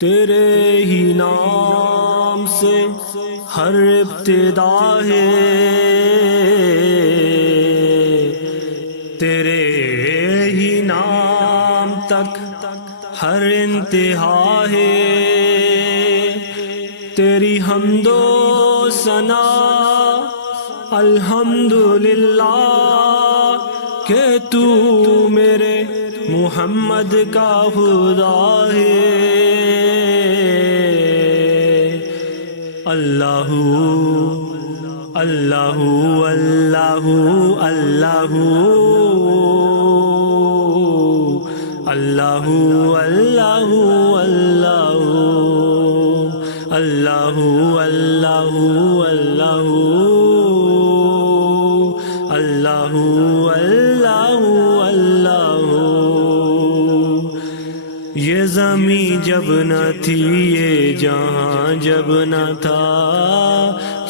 تیرے ہی نام سے ہر ابتدا ہے، تیرے ہی نام تک ہر انتہا ہے، تیری حمد و ثنا الحمدللہ کہ تو میرے محمد کا خدا ہے۔ اللہ اللہ اللہ اللہ اللہ اللہ اللہ اللہ اللہ اللہ اللہ اللہ۔ یہ زمین جب نہ تھی، یہ جہاں جب نہ تھا،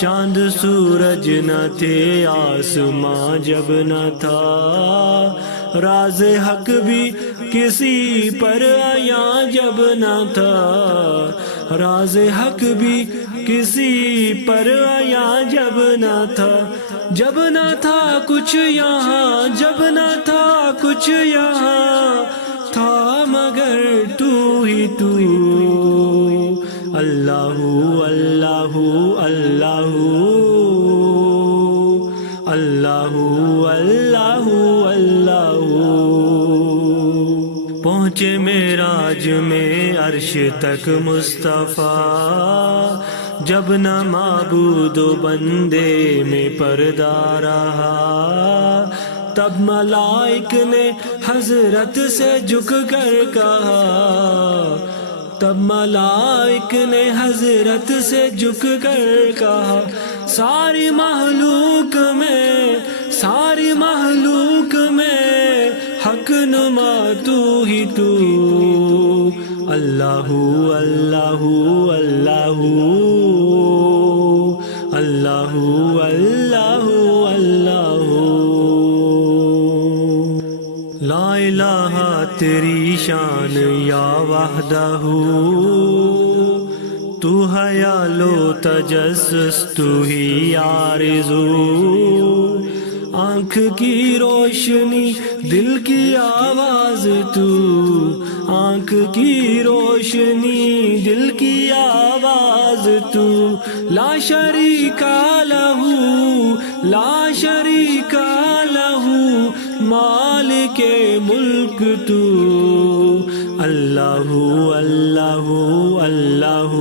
چاند سورج نہ تھے، آسماں جب نہ تھا، راز حق بھی کسی پر عیاں جب نہ تھا، راز حق بھی کسی پر عیاں جب نہ تھا، جب نہ تھا کچھ یہاں، جب نہ تھا کچھ یہاں، تھا مگر تو ہی تو۔ اللہ اللہ اللہ اللہ اللہ اللہ۔ پہنچے معراج میں عرش تک مصطفیٰ، جب نہ معبود و بندے میں پردہ رہا، تب ملائک نے حضرت سے جھک کر کہا، تب ملائک نے حضرت سے جھک کر کہا، ساری مخلوق میں، ساری مخلوق میں حق نما تو ہی تو۔ اللہ اللہ اللہ اللہ اللہ اللہ۔ لا الہ تیری شان یا وحدہ، تو حیال و تجسس، تو ہی آرزو، آنکھ کی روشنی دل کی آواز تو، آنکھ کی روشنی دل کی آواز تو، لا شریک لہ لا شریک لہ مالک ملک تو۔ اللہ اللہ اللہ